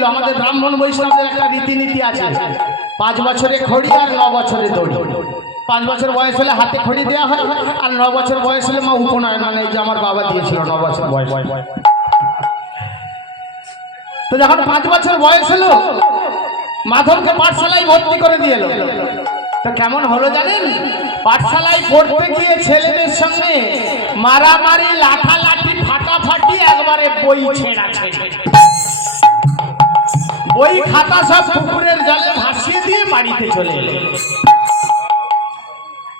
দিল। আমাদের ব্রাহ্মণ বৈষ্ণবদের একটা রীতিনীতি আছে, 5 বছরে খড়ি আর 9 বছরে দড়ি। 5 বছর বয়স হলে হাতে খড়ি দেওয়া হয়, আর 9 বছর বয়স হলে মা উপনয়ন, মানে এই যে আমার বাবা দিয়েছিল 9 বছর বয়স। তো যখন 5 বছর বয়স হলো, মাধবকে পাঠশালায় ভর্তি করে দিয়ে এলো। তো কেমন হলো জানেন? পাঠশালায় পড়তে গিয়ে ছেলেদের সঙ্গে মারামারি, লাঠালাঠি, ফাটাফাটি, একবারে বই ছেঁড়া ছেড়ে, বই খাতা সব পুকুরের জলে ভাসিয়ে দিয়ে বাড়িতে চলে এলো।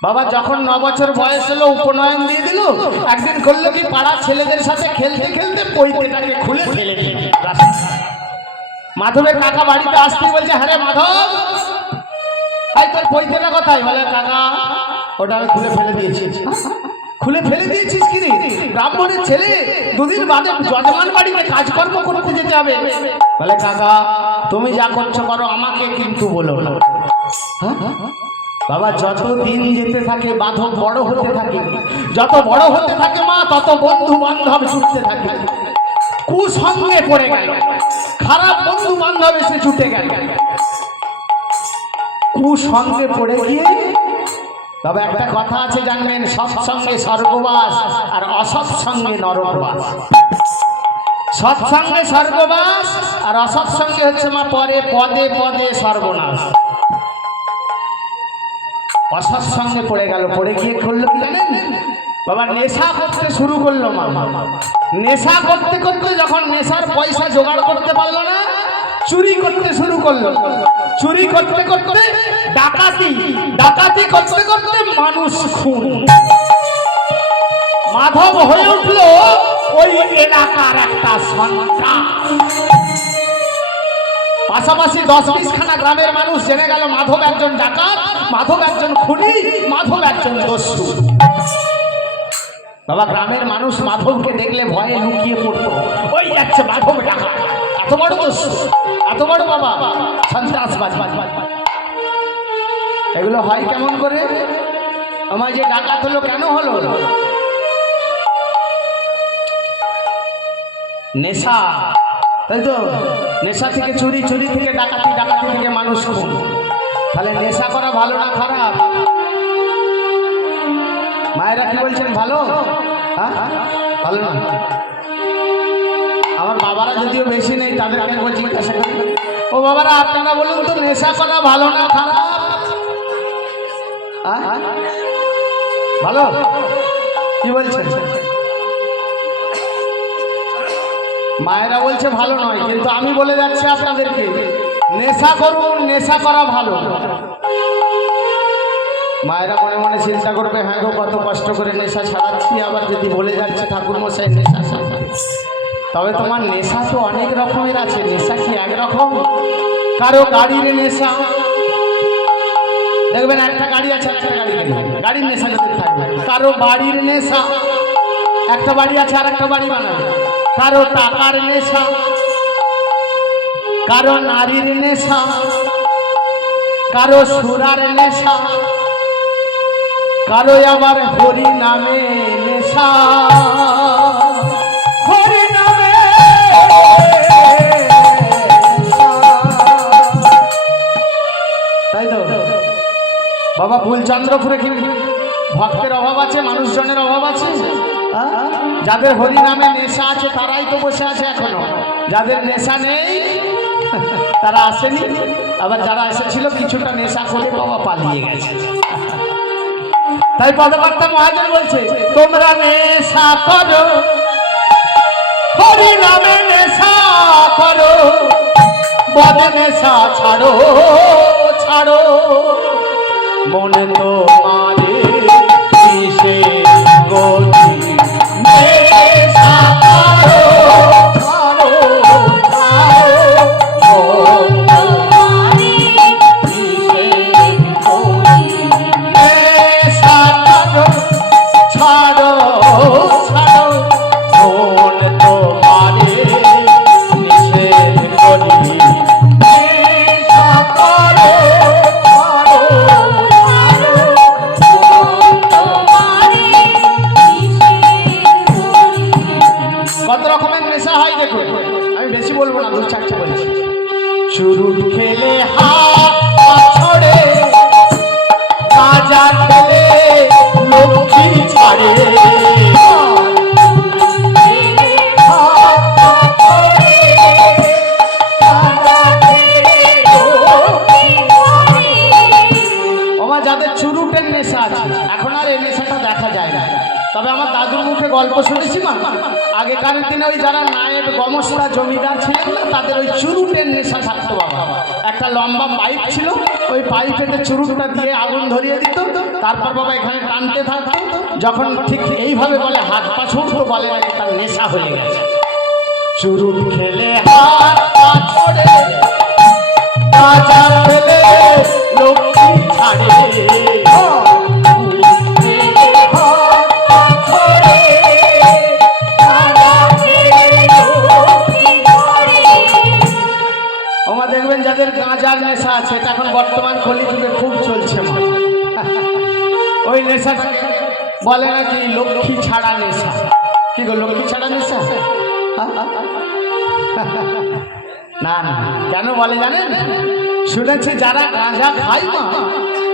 বাবা যখন 9 বছর বয়স হলো, উপনয়ন দিয়ে দিল। একদিন করলো কি, পাড়ার ছেলেদের সাথে খেলতে খেলতে বইটাকে খুলে ফেলে দিল। মাধবের কাকা বাড়িতে আসতেই বলছে, হ্যাঁ রে মাধব, ভাই তোর বইটা কোথায়? বলে কাকা ওটা আমি খুলে ফেলে দিয়েছি। খুলে ফেলে দিয়েছিস কি রে? ব্রাহ্মণের ছেলে, 2 দিন বাদে যজমান বাড়িতে কাজকর্ম করতে যেতে হবে। বলে কাকা তুমি যা করছো করো, আমাকে কিন্তু বলো না। বাবা যত দিন যেতে থাকে মাধব বড় হতে থাকে, যত বড় হতে থাকে মা, তত বন্ধু বান্ধব ছুটতে থাকে। কুসঙ্গে পড়ে গেল, খারাপ বন্ধু বান্ধব এসে ছুটে গেল। কুসঙ্গে পড়ে গিয়ে, তবে একটা কথা আছে জানবেন, সৎসঙ্গে স্বর্গবাস আর অসৎসঙ্গে নরকবাস। সৎসঙ্গে স্বর্গবাস আর অসৎসঙ্গে হচ্ছে মা পরে পদে পদে সর্বনাশ। অসৎসঙ্গে পড়ে গেল, পড়ে গিয়ে করলো কি জানেন? বাবা নেশা করতে শুরু করলো। মা নেশা করতে করতে যখন নেশার পয়সা জোগাড় করতে পারলো না, চুরি করতে শুরু করলো। চুরি করতে করতে ডাকাতি, ডাকাতি করতে করতে মানুষ খুন। মাধব হয়ে উঠলো ওই এলাকার একটা সন্ত্রাস। পাশাপাশি 10-20 খানা গ্রামের মানুষ জেনে গেল মাধব একজন ডাকাত, মাধব একজন খুনি, মাধব একজন দস্যু। বাবা গ্রামের মানুষ মাধবকে দেখলে ভয়ে লুকিয়ে পড়তো, ওই যাচ্ছে মাধব ডাকাত, এত বড় দস্যু, এত বড় বাবা সন্ত্রাসবাজ। এগুলো হয় কেমন করে? আমার যে ডাকাত হলো কেন হলো? নেশা, তাই তো? নেশা থেকে চুরি, চুরি থেকে ডাকাতি, ডাকাতি থেকে মানুষ খুন। তাহলে নেশা করা ভালো না খারাপ? মায়েরা কি বলছেন, ভালো? হ্যাঁ ভালো না? আমার বাবারা যদিও বেশি নেই, তাদেরকে বলছি জিজ্ঞাসা করি, ও বাবারা আপনারা বলুন তো, নেশা করা ভালো না খারাপ? ভালো? কি বলছেন? মায়েরা বলছে ভালো নয়, কিন্তু আমি বলে যাচ্ছি আপনাদেরকে, নেশা করুন, নেশা করা ভালো। মায়েরা মনে মনে চিন্তা করবে, হ্যাঁ গো কত কষ্ট করে নেশা ছাড়াচ্ছি, আবার যদি বলে যাচ্ছে ঠাকুর মশাই নেশা ছাড়া। তবে তোমার নেশা তো অনেক রকমের আছে, নেশা কি একরকম? কারো গাড়ির নেশা, দেখবেন একটা গাড়ি আছে, একটা গাড়ি নেই, গাড়ির নেশা যাদের থাকবে। কারো বাড়ির নেশা, একটা বাড়ি আছে আর একটা বাড়ি বানাবে। কারো টাকার নেশা, কারো নারীর নেশা, কারো সুরার নেশা, কারো আবার হরি নামে নেশা। হরি নামে তাই তো বাবা, ফুলচন্দ্রপুরে কি ভক্তের অভাব আছে, মানুষজনের অভাব আছে? যাদের হরি নামে নেশা আছে তারাই তো বসে আছে এখনো, যাদের নেশা নেই তারা আসেনি। আবার যারা এসেছিল কিছুটা নেশা করে বাবা পালিয়ে গেছে। তাই পদকর্তা মহাজন বলছে, তোমরা নেশা করো, হরি নামে নেশা করো, বদে নেশা ছাড়ো ছাড়ো, মনে তো মারে কিসে গতি, নেশা করো ছাড়ো ছাড়ো, কত রকমের নেশা হয় দেখুন। আমি বেশি বলবো না, 2-4টা বলছি। চুরুট খেলে হাত ছড়ে, গাঁজা খেলে লক্ষ্মী ছাড়ে। যাদের চুরুটের নেশা আছে, এখন আর এই নেশাটা দেখা যায় না। তবে আমার দাদুর মুখে গল্প শুনেছি মা, আগেকার দিনে ওই যারা নায়েব গমস্তা জমিদার ছিলেন না, তাদের ওই চুরুটের নেশা থাকতো বাবা। একটা লম্বা পাইপ ছিল, ওই পাইপেতে চুরুটটা দিয়ে আগুন ধরিয়ে দিত, তারপর বাবা এখানে টানতে থাকতো। যখন ঠিক এইভাবে বলে হাত পা ছুটতো, বলে নাকি তার নেশা হয়ে গেছে। চুরুট খেলে হাত পা ছড়ে, গাঁজা খেলে লক্ষ্মী ছাড়ে। ওমা দেখবেন যাদের গাঁজার নেশা আছে, এটা এখন বর্তমান কলিযুগে খুব চলছে মা। ওই নেশাটা বলে নাকি লক্ষ্মী ছাড়া নেশা। কি গো, লক্ষ্মী ছাড়া নেশা? না না, কেন বলে জানেন? শুনেছি যারা গাঁজা খায় মা,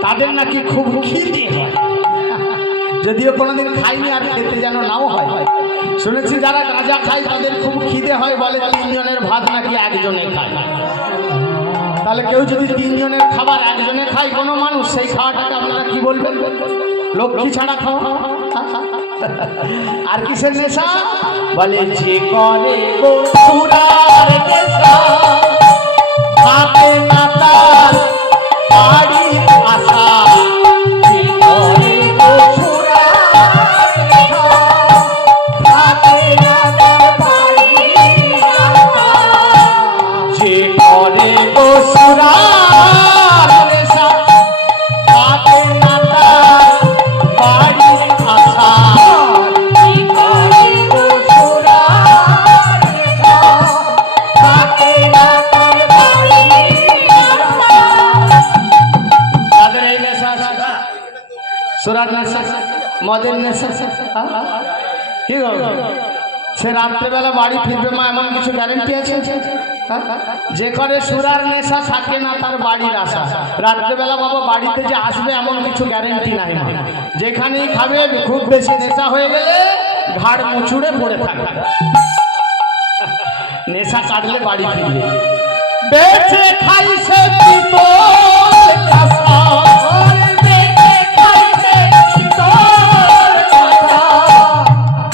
তাদের নাকি খুব খিদে হয়। যদিও কোনোদিন খাইনি, আর খেতে যেন নাও হয়। শুনেছি যারা গাঁজা খায় তাদের খুব খিদে হয়, বলে 3 জনের ভাত নাকি একজনে খায়। তাহলে কেউ যদি 3 জনের খাবার একজনে খায় কোনো মানুষ, সেই খাওয়াটাকে আপনারা কি বলবেন? লক্ষ্মী ছাড়া খাওয়া। আর কিসের নেশা? বলে যে করে গোসুরার নেশা, হাতে না তার বাড়ি আসা। যে করে গোসুরার নেশা, হাতে না তার বাড়ি আসা। যে করে গোসুরার নেশা, হাতে না তার বাড়ি আসা। সুরার নেশা, মদের নেশা, কি গো, সে রাত্রেবেলা বাড়ি ফিরবে মা, এমন কিছু গ্যারেন্টি আছে? যে করে সুরার নেশা, থাকে না তার বাড়ির আশা। রাত্রেবেলা বাবা বাড়িতে যে আসবে এমন কিছু গ্যারেন্টি নাই মা। যেখানেই খাবে, খুব বেশি নেশা হয়ে গেলে ঘাড় মুচুড়ে পড়ে থাকবে। নেশা কাটলে বাড়ি ফিরবে। বেঁচে খাইছে পিতল কাঁসা,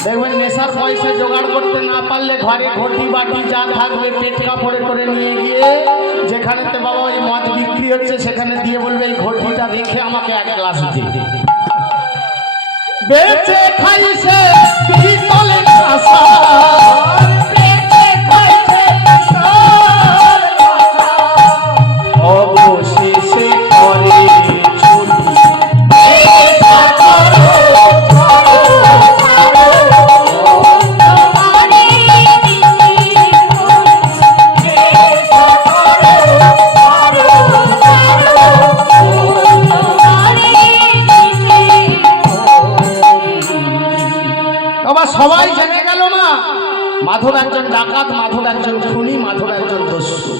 দেখবেন নেশার পয়সা জোগাড় করতে না পারলে ঘরে ঘটি বাটি যা থাকবে পেট কাপড়ে করে নিয়ে গিয়ে যেখানেতে বাবা ওই মদ বিক্রি হচ্ছে সেখানে দিয়ে বলবে এই ঘটিটা রেখে আমাকে 1 গ্লাস দিয়ে। বেঁচে খাইছে পিতলে কাঁসা, অবশেষে করে সবাই জেনে গেল না মাধব একজন ডাকাত, মাধব একজন খুনি, মাধব একজন দস্যু।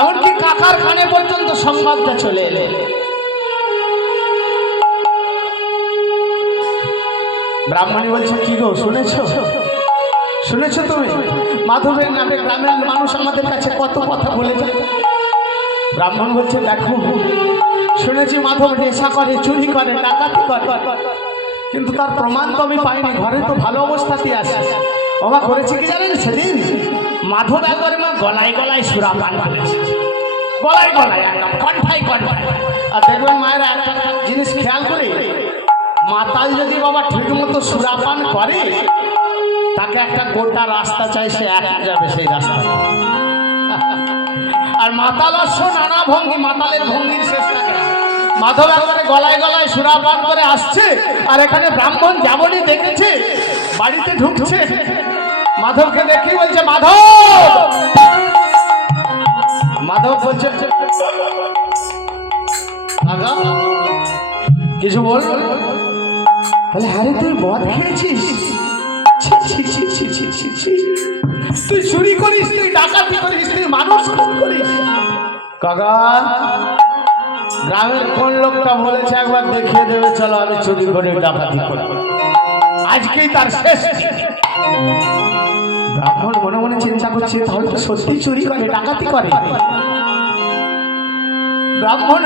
এমনকি কাকার কানে পর্যন্ত সংবাদটা চলে এলো। ব্রাহ্মণী বলছে, কি গো শুনেছো? শুনেছো তুমি? মাধবের নামে গ্রামের মানুষ আমাদের কাছে কত কথা বলে যায়। ব্রাহ্মণ বলছে, দেখো শুনেছি মাধব নেশা করে, চুরি করে, ডাকাতি করে, কিন্তু তার প্রমাণ তো আমি পাইনি। ঘরে তো ভালো অবস্থাতেই আছে। ওমা করেছে কি জানেন? সেদিন মাধব একবারে মা গলায় গলায় সুরা পান করেছে, গলায় গলায় একদম কণ্ঠায় কণ্ঠায়। আর দেখবেন মায়েরা একটা জিনিস খেয়াল করে, মাতাল যদি বাবা ঠিক মতো সুরা পান করে, তাকে একটা গোটা রাস্তা চাই, সে এক যাবে সেই রাস্তা। আর মাতাল অশ্ব নানা ভঙ্গি, মাতালের ভঙ্গির শেষ থাকে। মাধব একবারে গলায় গলায় সুরা পান করে আসছে, আর এখানে ব্রাহ্মণ যাবনি দেখেছে, বাড়িতে ঢুকছে। মাধবকে দেখি বলছে, মাধব। মাধব বলছে, কিছু বল। তাহলে আরে তুই মদ খেয়েছিস? তুই চুরি করিস, তুই ডাকাতি করিস, তুই মানুষ খুন করিস। কাকা গ্রামের কোন লোকটা বলেছে একবার দেখিয়ে দেবে, চলো আমি চুরি করে ডাকাতি করি, আজকেই তার শেষ। ব্রাহ্মণ মনে মনে চিন্তা করছে তাহলে তো সত্যি চুরি করে ডাকাতি করে। ব্রাহ্মণ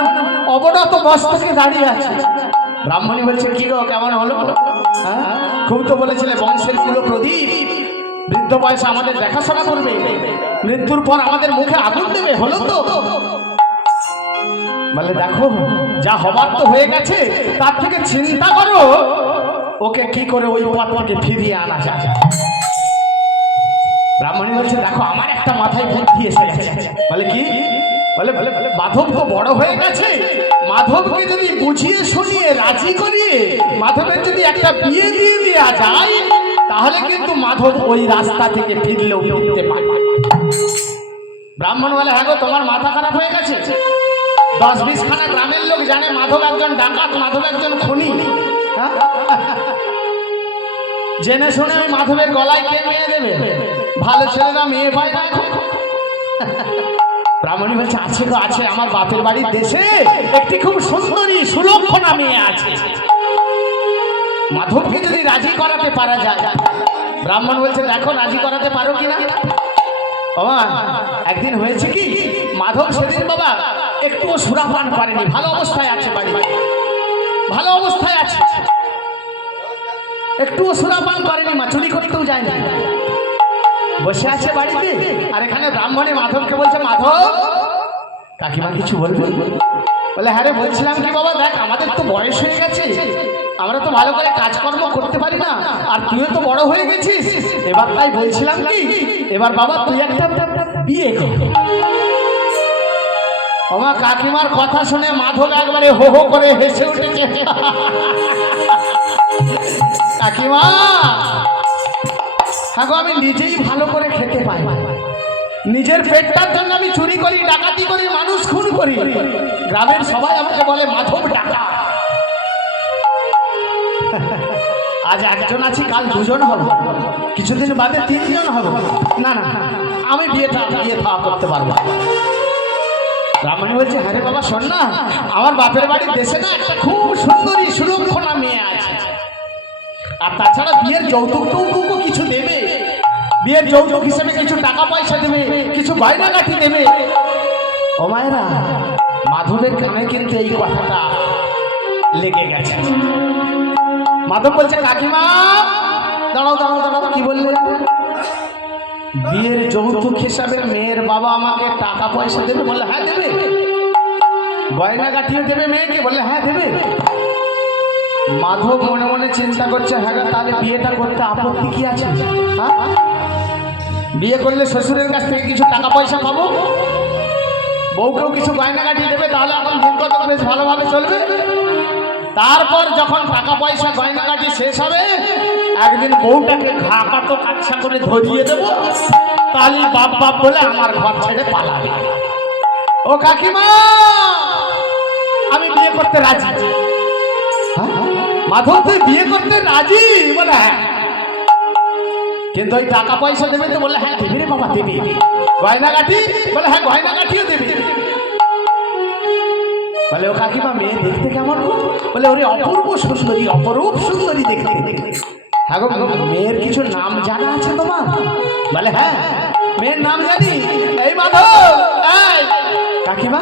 অবনত মস্তকে দাঁড়িয়ে আছে। ব্রাহ্মণী বলছে কি গো কেমন হলো? খুব তো বলেছিলে বংশের কুলো প্রদীপ, বৃদ্ধ বয়সে আমাদের দেখাশোনা করবে, মৃত্যুর পর আমাদের মুখে আগুন দেবে, হলো তো? বলে দেখো যা হবার তো হয়ে গেছে, তার থেকে চিন্তা করো ওকে কি করে ওই পথ থেকে ফিরিয়ে আনা যায়। ব্রাহ্মণী বলছে দেখো আমার একটা মাথায় বুদ্ধি এসে গেছে। বলে কি? বলে বলে বলে মাধব তো বড় হয়ে গেছে, মাধবকে যদি বুঝিয়ে শুনিয়ে রাজি করিয়ে মাধবের যদি একটা বিয়ে দিয়ে দেওয়া যায়, তাহলে কিন্তু মাধব ওই রাস্তা থেকে ফিরলেও ফিরতে পারবে। ব্রাহ্মণ বলে হ্যাঁ গো তোমার মাথা খারাপ হয়ে গেছে, 10-20 খানা গ্রামের লোক জানে মাধব একজন ডাকাত, মাধব একজন খুনি। জেনে শুনে ওই মাধবের গলায় কে মেয়ে দেবে? ভালো ছেলেরা মেয়ে পায় না। ব্রাহ্মণী বলছে আছে গো আছে, আমার বাপের বাড়ির দেশে একটি খুব সুন্দরী সুলক্ষণা মেয়ে আছে, মাধবকে যদি রাজি করাতে পারা যায়। ব্রাহ্মণ বলছে দেখো রাজি করাতে পারো কিনা। বাবা একদিন হয়েছে কি, মাধব সেদিন বাবা একটুও সুরাপান করেনি, ভালো অবস্থায় আছে, বাড়ি ভালো অবস্থায় আছে, একটুও সুরাপান করেনি, মা চুরি করতেও যায়নি, বসে আছে বাড়িতে। আর এখানে ব্রাহ্মণী মাধবকে বলছে মাধব কাকিমা কিছু বলবে? বলে হ্যাঁ রে বলছিলাম কি বাবা দেখ আমাদের তো বয়স হয়ে গেছে, আমরা তো ভালো করে কাজকর্ম করতে পারি না, আর তুইও তো বড় হয়ে গেছিস, এবার তাই বলছিলাম কি এবার বাবা তুই একটা বিয়ে কর। আমার কাকিমার কথা শুনে মাধব একবারে হো হো করে হেসে উঠেছে। কাকিমা হ্যাঁ গো আমি নিজেই ভালো করে খেতে পাই, নিজের পেটটার জন্য আমি চুরি করি, ডাকাতি করি, মানুষ খুন করি, গ্রামের সবাই আমাকে বলে মাধব ডাকাত। আজ একজন আছি কাল দুজন হব, কিছুদিন বাদে 3 জন হব, না না আমি বিয়ে থাওয়া করতে পারবো। ব্রাহ্মণী বলছে হ্যাঁ রে বাবা শোন না, আমার বাপের বাড়ির দেশে না একটা খুব সুন্দরী সুলক্ষণা মেয়ে আছে, আর তাছাড়া বিয়ের যৌতুক টৌতুকও কিছু দেবে, বিয়ের যৌতুক হিসেবে কিছু টাকা পয়সা দেবে, কিছু গয়নাগাটি দেবে। ও মায়েরা মাধবের কানে কিন্তু এই কথাটা লেগে গেছে। মাধব বলছে কাকিমা দাঁড়াও দাঁড়াও দাঁড়াও, কি বললে? বিয়ের যৌতুক হিসাবে মেয়ের বাবা আমাকে টাকা পয়সা দেবে? বললে হ্যাঁ দেবে। গয়নাগাটিও দেবে মেয়েকে? বললে হ্যাঁ দেবে। মাধব মনে মনে চিন্তা করছে হ্যাঁ তাহলে বিয়েটা করতে আপত্তি কি আছে? হ্যাঁ বিয়ে করলে শ্বশুরের কাছ থেকে কিছু টাকা পয়সা পাবো, বউকেও কিছু গয়নাগাটি দেবে, তাহলে এখন দিন কত বেশ ভালোভাবে চলবে। তারপর যখন টাকা পয়সা গয়নাগাটি শেষ হবে, একদিন বউটাকে ঘা কাটো কাচ্ছা করে ধরিয়ে দেবো, তাহলে বাপ বাপ বলে আমার ঘর ছেড়ে পালাবে। ও কাকিমা আমি বিয়ে করতে রাজি। মাধব তুই বিয়ে করতে রাজি? বলে হ্যাঁ। কিন্তু ওই টাকা পয়সা দেবে তো? বলে হ্যাঁ দেবে রে বাবা দেবে। গয়নাগাটি? বলে হ্যাঁ গয়নাগাটিও দেবে। বলে ও কাকিমা মেয়ে দেখতে কেমন? বলে ওরে অপূর্ব সুন্দরী, অপরূপ সুন্দরী দেখতে। হ্যাঁ গো মেয়ের কিছু নাম জানা আছে তোমার? বলে হ্যাঁ মেয়ের নাম জানি। এই মাধব এই কাকিমা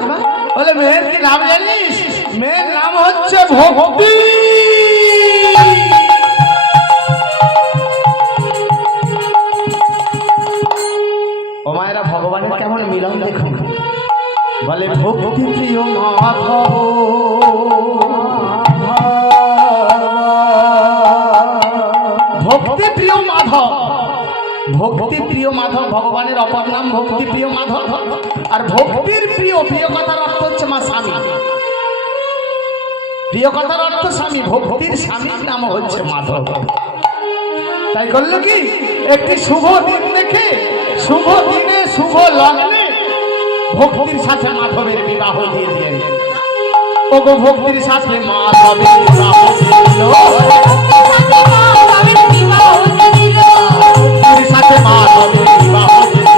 বলে মেয়ের কি নাম জানিস? মেয়ের নাম হচ্ছে ভক্তি। ও মায়েরা ভগবানের কেমন মিলন দেখুন। বলে ভক্তি প্রিয় মাধব, ভক্তি প্রিয় মাধব, ভক্তি প্রিয় মাধব ভগবানের অপর নাম ভক্তি প্রিয় মাধব। আর ভক্তির প্রিয়, প্রিয় কথার অর্থ হচ্ছে মা স্বামী, প্রিয় কথার অর্থ স্বামী, ভক্তির স্বামীর নাম হচ্ছে মাধব। তাই করলো কি একটি শুভ দিন দেখে, শুভ দিনে শুভ লগ্নে ভক্তির সাথে মাধবের বিবাহ দিয়ে দিলেন। ওগো ভক্তির সাথে মাধবের বিবাহ দিল, ভক্তির সাথে মাধবের বিবাহ দিল।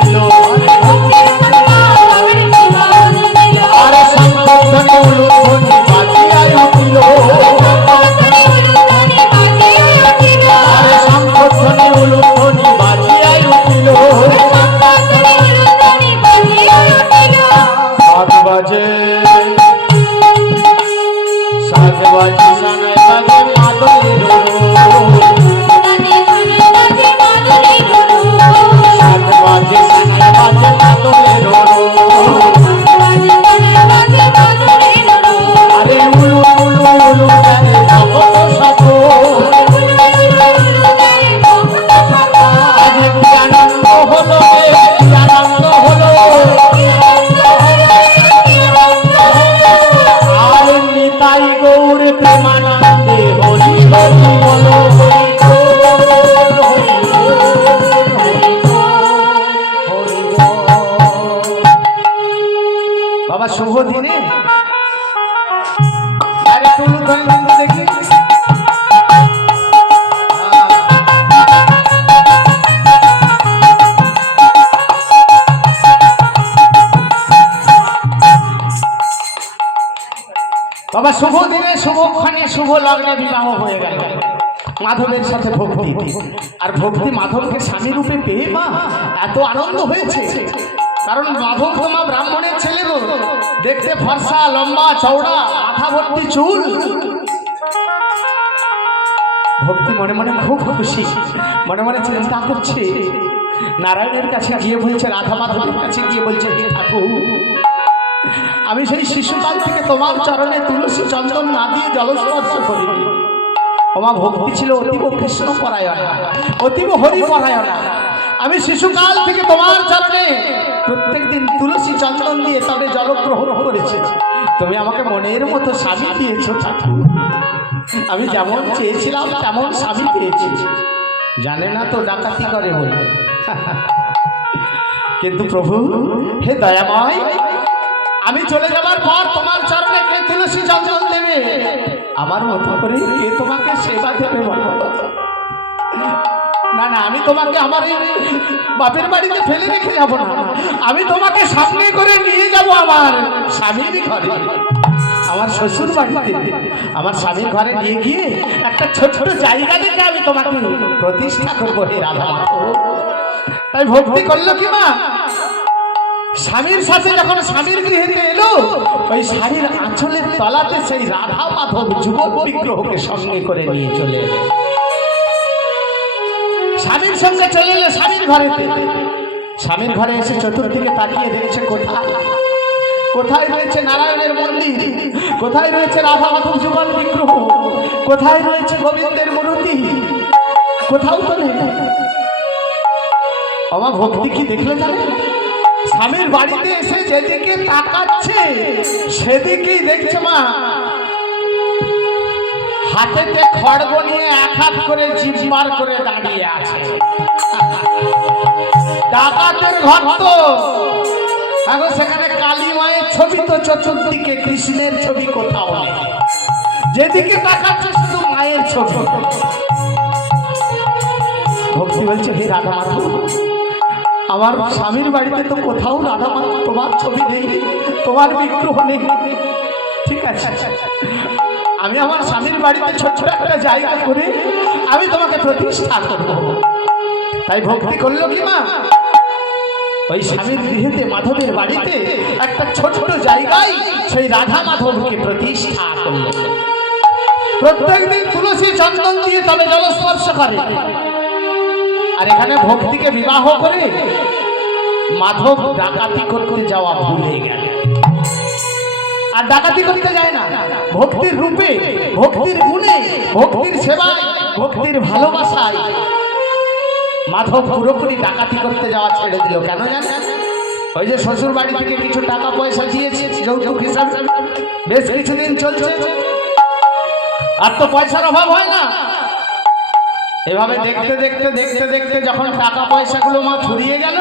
দিনে দেখি বাবা শুভ দিনে শুভক্ষণে শুভ লগ্নে বিবাহ হয়ে গেল মাধবের সাথে ভক্তি। আর ভক্তি মাধবকে স্বামী রূপে পেয়ে মা এত আনন্দ হয়েছে, কারণ মাধব তো মা ব্রাহ্মণের ছেলে গো, দেখতে ফর্সা, লম্বা চওড়া, মাথা ভর্তি চুল। ভক্তি মনে মনে খুব খুশি, মনে মনে চিন্তা করছে, নারায়ণের কাছে গিয়ে বলছে, রাধা মাধবের কাছে গিয়ে বলছে, ঠাকুর আমি সেই শিশুকাল থেকে তোমার চরণে তুলসী চন্দন না দিয়ে জলস্পর্শ করি। আমার ভক্তি ছিল অতীব কৃষ্ণ পরায়ণা, অতীব হরি পরায়ণা। আমি শিশুকাল থেকে তোমার চরণে প্রত্যেক দিন তুলসী চন্দন দিয়ে তবে জলগ্রহণ করেছি। তুমি আমাকে মনের মতো স্বামী দিয়েছ ঠাকুর, আমি যেমন চেয়েছিলাম তেমন স্বামী পেয়েছি। জানে না তো ডাকাতি করে বলে, কিন্তু প্রভু হে দয়াময়, আমি চলে যাবার পর তোমার চরণে কে তুলসী চন্দন দেবে? আমার মতো করে কে তোমাকে সেবা দেবে বলো? না না, আমি তোমাকে আমার বাপের বাড়িতে ফেলে রেখে যাব না, আমি তোমাকে সামনে করে নিয়ে যাব আমার স্বামীর ঘরে, আমার শ্বশুর বাড়িতে, আমার স্বামীর ঘরে নিয়ে গিয়ে একটা ছোট্ট জায়গা থেকে আমি তোমাকে প্রতিষ্ঠা করবো হে রাধা মাধব। তাই ভক্তি করলো কি মা, স্বামীর সাথে যখন স্বামীর গৃহেতে এলো, ওই শাড়ির আঁচলের তলাতে সেই রাধা মাধব যুগল বিগ্রহকে সঙ্গে করে নিয়ে চলে এলো। স্বামীর সঙ্গে চলে এলো স্বামীর ঘরেতে। স্বামীর ঘরে এসে চতুর্দিকে তাকিয়ে দেখছে কোথায় কোথায় রয়েছে নারায়ণের মন্দির, কোথায় রয়েছে রাধা মাধব যুগল বিগ্রহ, কোথায় রয়েছে গোবিন্দের মূর্তি, কোথাও তো নেই। আমার ভক্তি কি দেখলে জানেন? স্বামীর বাড়িতে এসে যেদিকে তাকাচ্ছে সেদিকেই দেখছে মা হাতেতে খড়গ নিয়ে এক হাত করে জিভ বার করে দাঁড়িয়ে আছে। ডাকাতের ঘর তো, এখন সেখানে কালী মায়ের ছবি তো চতুর্দিকে, কৃষ্ণের ছবি কোথাও নেই, যেদিকে তাকাচ্ছে শুধু মায়ের ছবি। ভক্তি বলছে, হে রাধা মাধব, আমার স্বামীর বাড়িতে তো কোথাও রাধা মাধব তোমার ছবি নেই, তোমার বিগ্রহ নেই। ঠিক আছে, আমি আমার স্বামীর বাড়িতে ছোট্ট একটা জায়গা করে আমি তোমাকে প্রতিষ্ঠা করব। তাই ভক্তি করলো কি মা, ওই স্বামীর গৃহেতে মাধবের বাড়িতে একটা ছোট্ট জায়গায় সেই রাধা মাধবকে প্রতিষ্ঠা করলো। প্রত্যেক দিন তুলসী চন্দন দিয়ে তবে জলস্পর্শ করে। আর এখানে ভক্তিকে বিবাহ করে মাধব ডাকাতি করতে যাওয়া ভুলে গেল। আর ডাকাতি করতে যায় না, ভক্তির রূপে, ভক্তির গুণে, ভক্তির সেবায়, ভক্তির ভালোবাসায় মাধব পুরোপুরি ডাকাতি করতে যাওয়া ছেড়ে দিল। কেন জানেন? ওই যে শ্বশুর বাড়ি থেকে কিছু টাকা পয়সা দিয়েছে যৌতুক হিসাবে, বেশ কিছুদিন চলছে, আর তো পয়সার অভাব হয় না। এভাবে দেখতে দেখতে দেখতে দেখতে যখন টাকা পয়সাগুলো মা ফুরিয়ে গেল,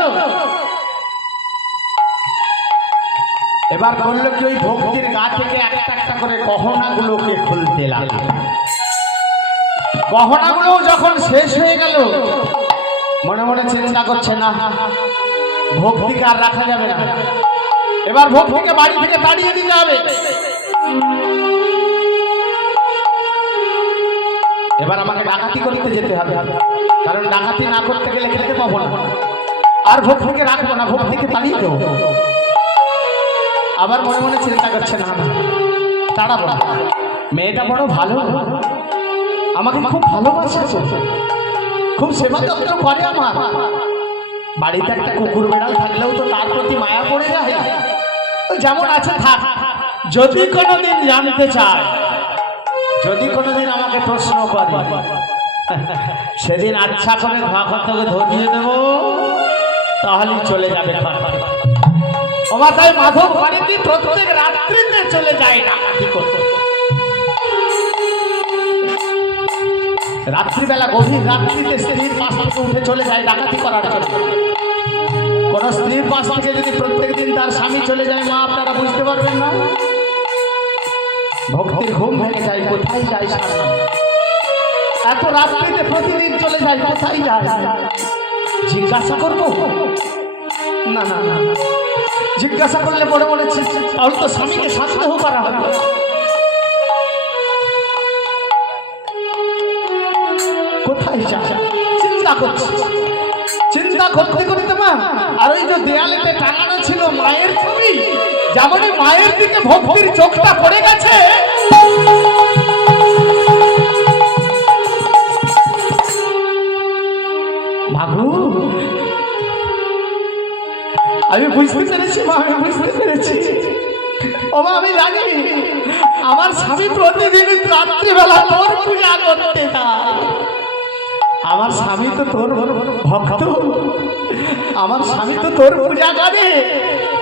এবার করলো কি, ওই ভক্তির গা থেকে একটা একটা করে গহনাগুলোকে খুলতে লাগলো। গহনাগুলো যখন শেষ হয়ে গেল, মনে মনে চিন্তা করছে, না ভক্তিকে আর রাখা যাবে না, এবার ভক্তিকে বাড়ি থেকে তাড়িয়ে দিতে হবে। এবার আমাকে ডাকাতি করতে যেতে হবে, কারণ ডাকাতি না করতে গেলে খেতে পাবো না। আর ভক্তিকে রাখবো না, ভক্তিকে তাড়িয়ে দেবো। আবার মনে মনে চিন্তা করছে, না তাড়াবো না, মেয়েটা বড় ভালো, আমাকে খুব ভালোবাসে, খুব সেবা যত্ন করে আমার। বাড়িতে একটা কুকুর বেড়াল থাকলেও তো তার প্রতি মায়া পড়ে যায়। যেমন আছে থাক, যদি কোনোদিন জানতে চায়, যদি কোনোদিন আমাকে প্রশ্ন করে, সেদিন আচ্ছা করে ঘাঘরটাকে ধরিয়ে দেব, তাহলে চলে যাবে। তাই মাধব বাড়িতে প্রত্যেক রাত্রিতে চলে যায় ডাকাতি করতে। রাত্রিবেলা গভীর রাত্রিতে স্ত্রীর পাশ থেকে উঠে চলে যায় ডাকাতি করার জন্য। কোন স্ত্রীর পাশ থেকে যদি প্রত্যেক দিন তার স্বামী চলে যায় মা আপনারা বুঝতে পারবেন না। ভক্তের ঘুম ভেঙে যায়, কোথায় যায় সারা এত রাত্রিতে প্রতিদিন চলে যায়, কোথায় যায়? জিজ্ঞাসা করবো না না না, জিজ্ঞাসা করলে বড় বলেছি তাহলে তো স্বামীকে সন্দেহ করা হবে। কোথায় যায় চিন্তা করছি, চিন্তা করতে করতে মা আর ওই যে দেয়ালেতে টাঙানো ছিল মায়ের ছবি, যেমনই মায়ের দিকে ভক্তির চোখটা পড়ে গেছে মাগো আমি বুঝতে পেরেছি মা, আমি বুঝতে পেরেছি। ও মা আমি জানি আমার স্বামী প্রতিদিন রাত্রিবেলা তোর পূজা করতে যায়। আমার স্বামী তো তোর ভক্ত, আমার স্বামী তো তোর পূজা করে,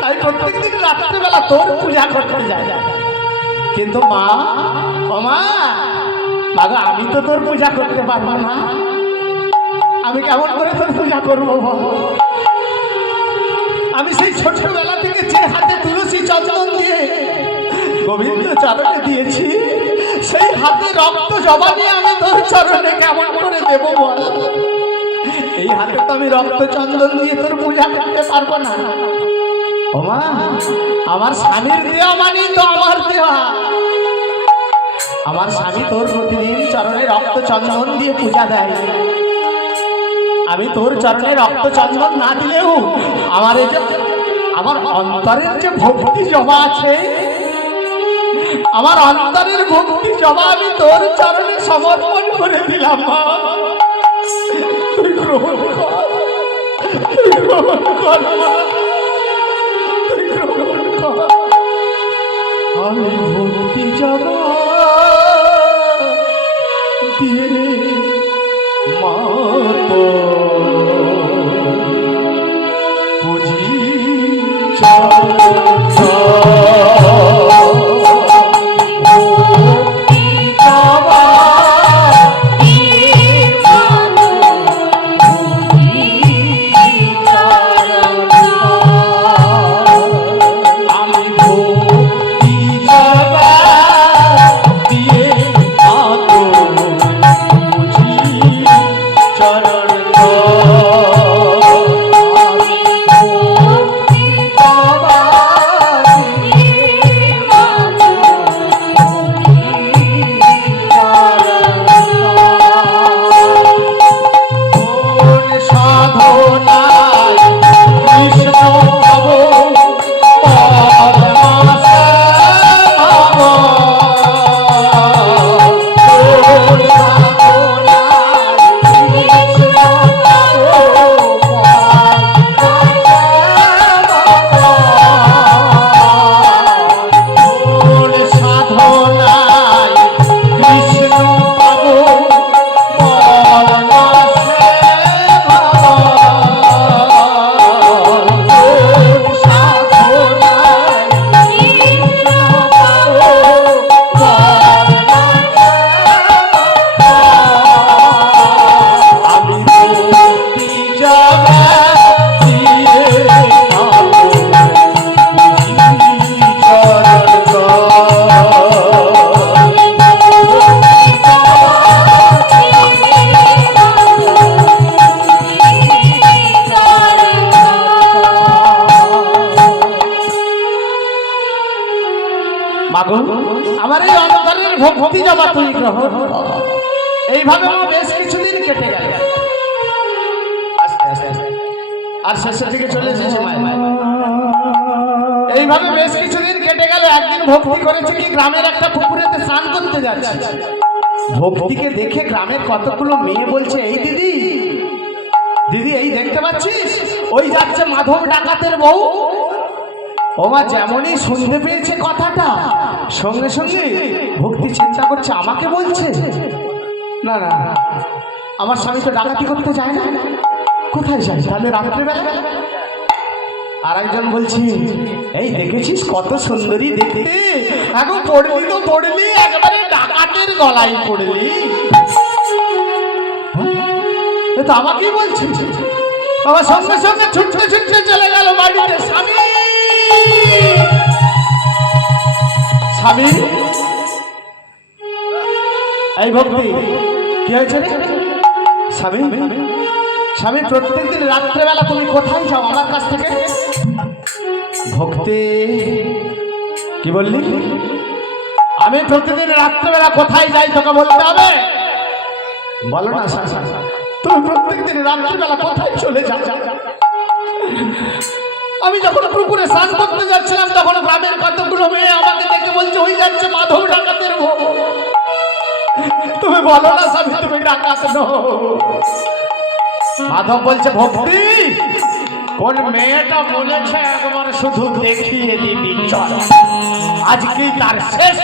তাই প্রত্যেকদিন রাত্রিবেলা তোর পূজা করতে যায়। কিন্তু মা ও মা মাগো আমি তো তোর পূজা করতে পারবো না, আমি কেমন করে তোর পূজা করবো? আমি সেই ছোটবেলা থেকে যে হাতে তুলসী চন্দন দিয়ে গোবিন্দ চরণে দিয়েছি, সেই হাতে রক্ত জবা নিয়ে আমি তোর চরণে কেমন করে দেব বল? এই হাতে তো আমি রক্ত চন্দন দিয়ে তোর পূজা করতে পারবো না। ও মা আমার স্বামীর দেওয়া মানে তো আমার দেওয়া, আমার স্বামী তোর প্রতিদিন চরণে রক্ত চন্দন দিয়ে পূজা দেয়। আমি তোর চরণে রক্ত চন্দন না দিলেও আমার এই যে আমার অন্তরের যে ভক্তি জমা আছে, আমার অন্তরের ভক্তি জমা আমি তোর চরণে সমর্পণ করে দিলাম মা। তুই গ্রহণ কর, তুই গ্রহণ কর মা, তুই গ্রহণ কর। আমি ভক্তি জমা দিয়ে মাতো পুজি আমার এই অন্তরের ভক্তি জমা তুই গ্রহণ। এইভাবে আমার বেশ কিছুদিন কেটে গেল, আর শেষের দিকে চলে এসেছে এইভাবে বেশ কিছুদিন কেটে গেল। একদিন ভক্তি করেছে কি গ্রামের একটা পুকুরেতে স্নান করতে যাচ্ছে। ভক্তিকে দেখে গ্রামের কতগুলো মেয়ে বলছে, এই দিদি দিদি এই দেখতে পাচ্ছিস ওই যাচ্ছে মাধব ডাকাতের বউ। ও মা যেমনই শুনতে পেয়েছে কথাটা, সঙ্গে সঙ্গে ভক্তি চিন্তা করছে আমাকে বলছে। না না আমার স্বামী তো ডাকাতি করতে যায় না, কোথায় যায় তাহলে রাত্রেবেলা? আর একজন বলছি, এই দেখেছিস কত সুন্দরী দেখতে, এখন পড়লি তো পড়লি একেবারে ডাকাতের গলায় পড়লি। তো আমাকেই বলছি। আমার সঙ্গে সঙ্গে ছুটতে ছুটতে চলে গেল বাড়িতে। স্বামী স্বামী এই ভক্তি কি হয়েছে রে স্বামী? স্বামী প্রত্যেকদিন রাত্রেবেলা তুমি কোথায় যাও আমার কাছ থেকে? ভক্তি কি বললি? আমি প্রতিদিন রাত্রেবেলা কোথায় যাই তোকে বলতে হবে? বলো না তুমি প্রত্যেকদিন রাত্রেবেলা কোথায় চলে যাও? আমি যখন পুকুরে স্নান করতে যাচ্ছিলাম তখন গ্রামের কতগুলো মেয়ে আমাকে দেখে বলছে ওই যাচ্ছে মাধব ডাকাতের বউ। তুমি বলো না স্বামী তুমি ডাকাত নও। মাধব বলছে ভক্তি কোন মেয়েটা বলেছে একবার শুধু দেখিয়ে দিবি চল, আজকেই তার শেষ।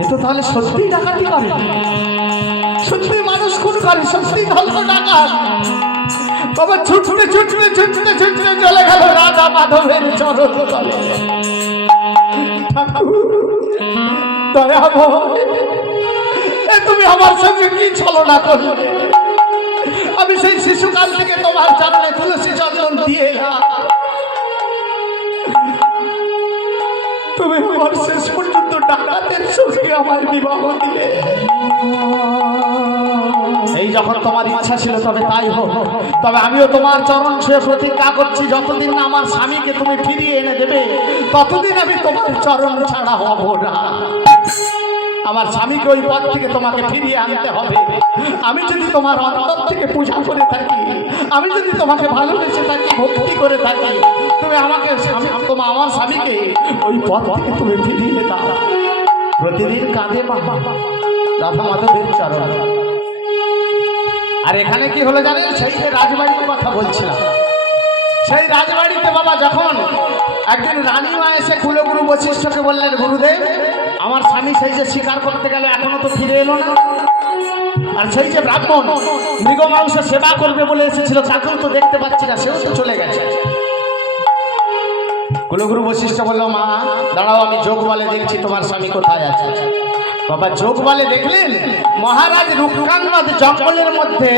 এ তো তাহলে সত্যি ডাকাতি করে, সত্যি মানুষ খুন করে, সত্যি ধর্ম ডাকাত। বাবা ছুটতে ছুটতে ছুটতে ছুটতে চলে গেল রাধা মাধবের চরণ তলে। দয়াবহ তুমি আমার সঙ্গে কি ছলনা করলে? আমি সেই শিশুকাল থেকে তোমার চরণে তুলসী চন্দন দিয়ে এলাম, তুমি আমার শেষ পর্যন্ত ডাকাতের সঙ্গে আমার বিবাহ দিলে। এই যখন তোমার ইচ্ছা ছিল তবে তাই হোক, তবে আমিও তোমার চরণ ছুঁয়ে প্রতিজ্ঞা করছি যতদিন না আমার স্বামীকে তুমি ফিরিয়ে এনে দেবে ততদিন আমি তোমার চরণ ছাড়া হব না। আমার স্বামীকে ওই পথ থেকে তোমাকে ফিরিয়ে আনতে হবে। আমি যদি তোমার অন্তর থেকে পূজা করে থাকি, আমি যদি তোমাকে ভালোবেসে থাকি, ভক্তি করে থাকি, তুমি আমাকে আমার স্বামীকে ওই পথ থেকে তুমি ফিরিয়ে দাও। প্রতিদিন কাঁদে রাধা মাধবের চরণ। আর এখানে কি হলো জানেন? সেই যে রাজবাড়ির কথা বলছিলাম, সেই রাজবাড়িতে বাবা যখন একদিন রানীমা এসে কুলগুরু বশিষ্ঠকে বললেন গুরুদেব আমার স্বামী সেই যে শিকার করতে গেল এখনো তো ফিরে এলো না, আর সেই যে ব্রাহ্মণ মৃগ মাংস সেবা করবে বলে এসেছিল তাকেও তো দেখতে পাচ্ছি না, সেও তো চলে গেছে। কুলগুরু বশিষ্ঠ বলল মা দাঁড়াও আমি যোগ বলে দেখছি তোমার স্বামী কোথায় আছে। বাবা যোগ বলে দেখলেন মহারাজ রুক্কাঙ্গদ জঙ্গলের মধ্যে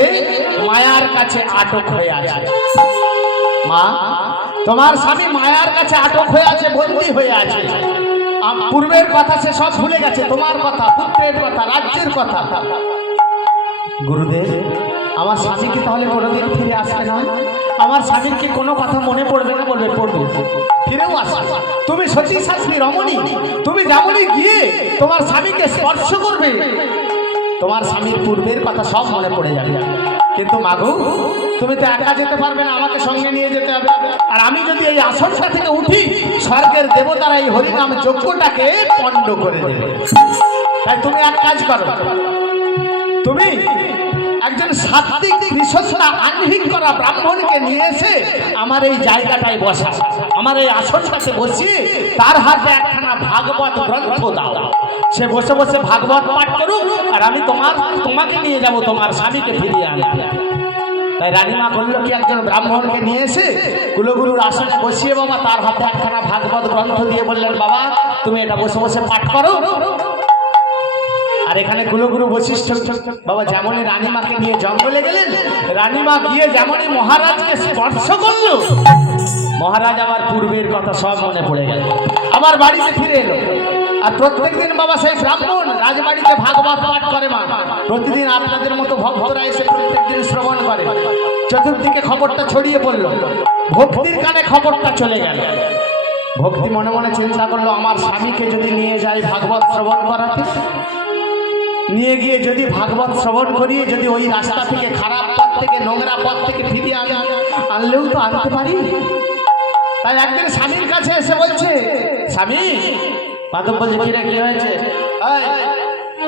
মায়ার কাছে আটক হয়ে আছে। মা তোমার স্বামী মায়ার কাছে আটক হয়ে আছে, বন্দী হয়ে আছে। পূর্বের কথা সে সব ভুলে গেছে, তোমার কথা, পুত্রের কথা, রাজ্যের কথা। গুরুদেব আমার স্বামী কি তাহলে কোনোদিন ফিরে আসবে না? আমার স্বামীর কি কোনো কথা মনে পড়বে না? বলবে পড়বে, ফিরেও আসবে। তুমি সতী শাস্ত্রী রমণী, তুমি যেমনই গিয়ে তোমার স্বামীকে স্পর্শ করবে তোমার স্বামীর পূর্বের কথা সব মনে পড়ে যাবে। কিন্তু মাগো তুমি তো একা যেতে পারবে না, আমাকে সঙ্গে নিয়ে যেতে হবে। আর আমি যদি এই আসনটা থেকে উঠি স্বর্গের দেবতারা এই হরিনাম যজ্ঞটাকে পণ্ড করে দেবে। তাই তুমি এক কাজ করো, তুমি একজন সাত্বিক বিশ্বস্তা আহ্নিক করা ব্রাহ্মণকে নিয়ে এসে আমার এই জায়গাটায় বসা, আমার এই আসনটাতে বসিয়ে তার হাতে একখানা ভাগবত গ্রন্থ দাও। সে বসে বসে ভাগবত পাঠ করুক আর আমি তোমাকে নিয়ে যাব তোমার স্বামীকে ফিরিয়ে আনতে। তাই রানীমা বলল কি একজন ব্রাহ্মণকে নিয়ে এসে কুলগুরুর আসনে বসিয়ে বাবা তার হাতে একখানা ভাগবত গ্রন্থ দিয়ে বললেন বাবা তুমি এটা বসে বসে পাঠ করো। আর এখানে কুলগুরু বশিষ্ঠ বাবা যেমনই রানীমাকে নিয়ে জঙ্গলে গেলেন, রানীমা গিয়ে যেমনই মহারাজকে স্পর্শ করলো মহারাজ আমার পূর্বের কথা সব মনে পড়ে গেল, আমার বাড়িতে ফিরে এলো। আর প্রত্যেকদিন বাবা সেই ব্রাহ্মণ রাজবাড়িতে ভাগবত পাঠ করে। মা প্রতিদিন আপনাদের মতো ভক্তরা এসে প্রত্যেকদিন শ্রবণ করে। চতুর্দিকে খবরটা ছড়িয়ে পড়লো, ভক্তির কানে খবরটা চলে গেল। ভক্তি মনে মনে চিন্তা করলো আমার স্বামীকে যদি নিয়ে যাই ভাগবত শ্রবণ করাতে, নিয়ে গিয়ে যদি ভাগবত শ্রবণ করিয়ে যদি ওই রাস্তা থেকে খারাপ পথ থেকে নোংরা পথ থেকে ফিরিয়ে আনলেও তো আনতে পারি। তাই একদিন স্বামীর কাছে এসে বলছে স্বামী, মাধব বলছে কিরে কি হয়েছে,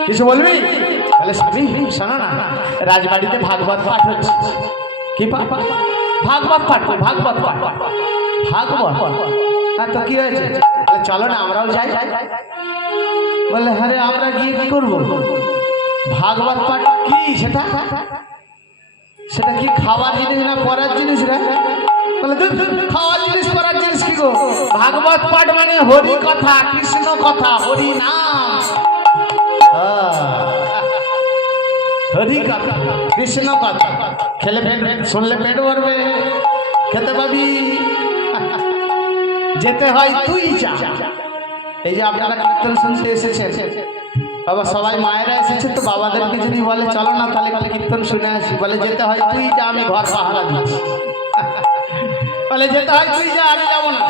কিছু বলবি? তাহলে স্বামী শোনো না রাজবাড়িতে ভাগবত পাঠ হচ্ছে। কি পাঠ? ভাগবত পাঠ, ভাগবত পাঠ, ভাগবত। হ্যাঁ তো কি হয়েছে? চলো না আমরাও যাই। বললে হ্যাঁ রে আমরা গিয়ে কি করবো? ভাগবত পাঠ কি সেটা? সেটা কি খাওয়ার জিনিস না পড়ার জিনিস রে? বলে খাওয়ার জিনিস পড়ার জিনিস কি গো? ভাগবত পাঠ মানে হরি কথা, কৃষ্ণ কথা, হরি নাম, হরি কথা, কৃষ্ণ কথা। খেলে পেট, শুনলে পেট ভরবে, খেতে পাবি। যেতে হয় তুই যা। এই যে আপনারা কীর্তন শুনতে এসেছেন বাবা, সবাই মায়েরা এসেছে তো বাবাদেরকে যদি বলে চলো না তাহলে কীর্তন শুনে আসি, বলে যেতে হয় তুই যা, আমি ঘর পাহারা দিচ্ছি। বলে যেতে হয় তুই যা, আমি যাবো না।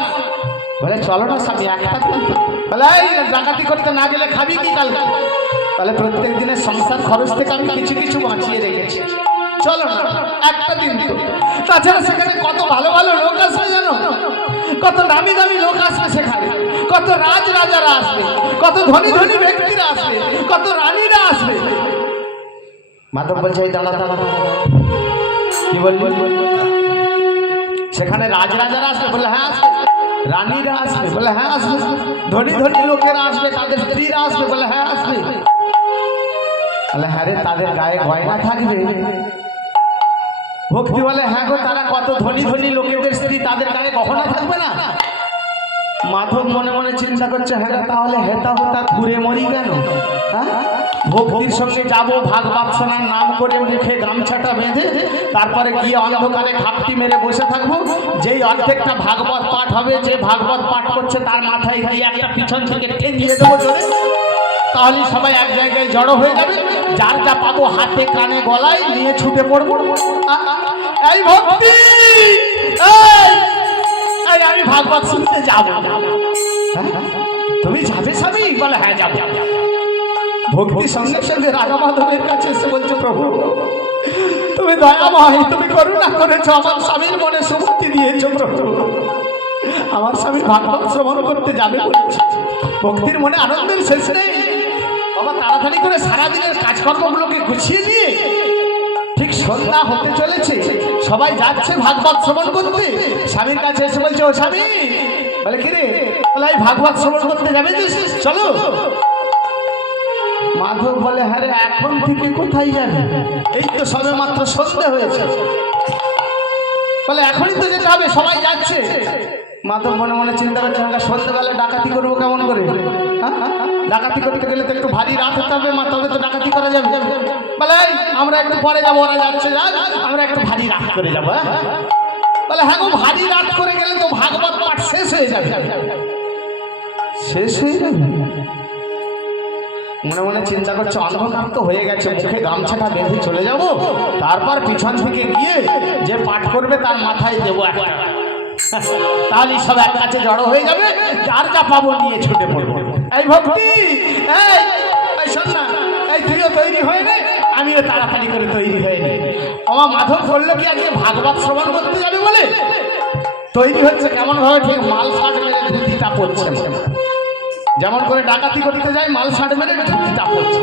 বলে চলো না স্বামী একটা, বলে এই ডাকাতি করতে না গেলে খাবি কি কাল? তাহলে প্রত্যেক দিনের সংসার খরচ থেকে আমি কিছু কিছু বাঁচিয়ে রেখেছি, চলো না একটা দিন তো। তাছাড়া সেখানে কত ভালো ভালো লোক আসবে জানো, কত দামি দামি লোক আসবে সেখানে, কত রাজ রাজারা আসবে, কত ধনী ধনী ব্যক্তিরা আসবে, কত রানীরা আসবে। মাধব বলছে এই দাঁড়া দাঁড়া, কি বলবো, সেখানে রাজ রাজারা আসবে? বলে হ্যাঁ আসবে। রানীরা আসবে? বলে হ্যাঁ আসবে। ধনী ধনী লোকেরা আসবে, তাদের স্ত্রীরা আসবে? বলে হ্যাঁ আসবে। বলে হ্যাঁ রে, তাদের গায়ে গয়না থাকবে? ভক্তি বলে হ্যাঁ গো, তারা কত ধনী ধনী লোকেদের স্ত্রী, তাদের গায়ে গহনা থাকবে না? মাধব মনে মনে চিন্তা করছে, হ্যাঁ তাহলে হেতা হোতা ঘুরে মরি কেন? ভক্তির সঙ্গে যাব, ভাগবত শোনার নাম করে মুখে গামছাটা বেঁধে তারপরে গিয়ে অন্ধকারে ঘাপটি মেরে বসে থাকবো। যেই অর্ধেকটা ভাগবত পাঠ হবে, যে ভাগবত পাঠ করছে তার মাথায় গিয়ে একটা পিছন থেকে ঠেঙিয়ে দেবো জোরে, তাহলে সবাই এক জায়গায় জড়ো হয়ে যাবে, যার যা পাবো হাতে কানে গলায় নিয়ে ছুটে পড়বো। এই ভক্তি, আমি ভাগবত শুনতে যাব। তুমি যাবে স্বামী? বলে হ্যাঁ যাবো। ভক্তি সঙ্গে সঙ্গে রাধা মাধবের কাছে এসে বলছে, প্রভু তুমি দয়াময়, তুমি করুণা করেছো, আমার স্বামীর মনে সুমতি দিয়েছো প্রভু, আমার স্বামী ভাগবত শ্রবণ করতে যাবে বলেছে। ভক্তির মনে আনন্দের শেষ নেই বাবা। তাড়াতাড়ি করে সারাদিনের কাজকর্মগুলোকে গুছিয়ে দিয়ে ঠিক সন্ধ্যা হতে চলেছে, সবাই যাচ্ছে ভাগবত শ্রবণ করতে। স্বামীর কাছে এসে বলছে, ও স্বামী। বলে কি রে? বলে এই ভাগবত শ্রবণ করতে যাবে, চলো। মাধব বলে হ্যাঁ রে, এখন থেকে কোথায় যাবে? এই তো সবে মাত্র সন্ধ্যা হয়েছে। বলে এখনই তো যেতে হবে, সবাই যাচ্ছে। মাধব মনে মনে চিন্তা করছে, সন্ধ্যাবেলা ডাকাতি করবো কেমন করে? ডাকাতি করতে গেলে তো একটু ভারী রাত হতে হবে, মা, তবে তো ডাকাতি করা যাবে। বলে আমরা একটু পরে যাবো, ওরা যাচ্ছে যাক, আমরা একটু ভারী রাত করে যাবো। বলে হ্যাঁ গো, ভারী রাত করে গেলে তো ভাগবত পাঠ শেষ হয়ে যাবে। শেষ হয়ে যাবে মনে মনে চিন্তা করছে, অন্ধকার তো হয়ে গেছে, মুখে গামছাটা বেঁধে চলে যাব, তারপর পিছন থেকে গিয়ে যে পাঠ করবে তার মাথায় দেবো একটা, তাহলে সব এক কাছে জড়ো হয়ে যাবে, যার যা পাবো নিয়ে ছুটে পড়বো। এই ভক্তি, এই শোন না, এই তুইও তৈরি হয়ে নে, আমিও তাড়াতাড়ি করে তৈরি হয়ে নে। আমার মাধব বললো কি আজকে ভাগবত শ্রবণ করতে যাবে বলে তৈরি হচ্ছে কেমন ভাবে, ঠিক মাল শার্ট মেরে ধুতিটা পড়ছে, যেমন করে ডাকাতি করতে যায় মাল শার্ট মেরে ধুতিটা পড়ছে।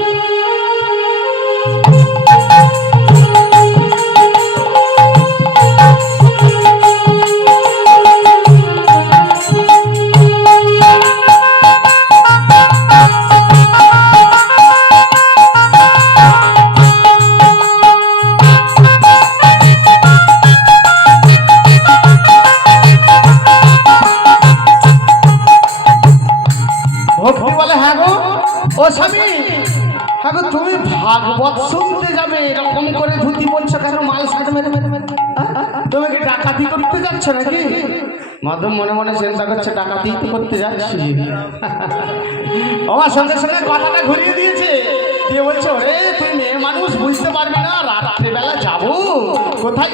তুমি ভাগবত শুনতে যাবে, এরকম করে ধুতি বলছো কেন? মাল শার্ট মেরে মেরে মেরে তুমি কি ডাকাতি করতে যাচ্ছ নাকি? মাধব মনে মনে চিন্তা করছে, ডাকাতি তো করতে যাচ্ছি। আমার সঙ্গে সঙ্গে কথাটা ঘুরিয়ে দিয়েছে, দিয়ে বলছো রে তুই মেয়ে মানুষ, বুঝতে পারবি না, রাত্রিবেলা যাবো কোথায়,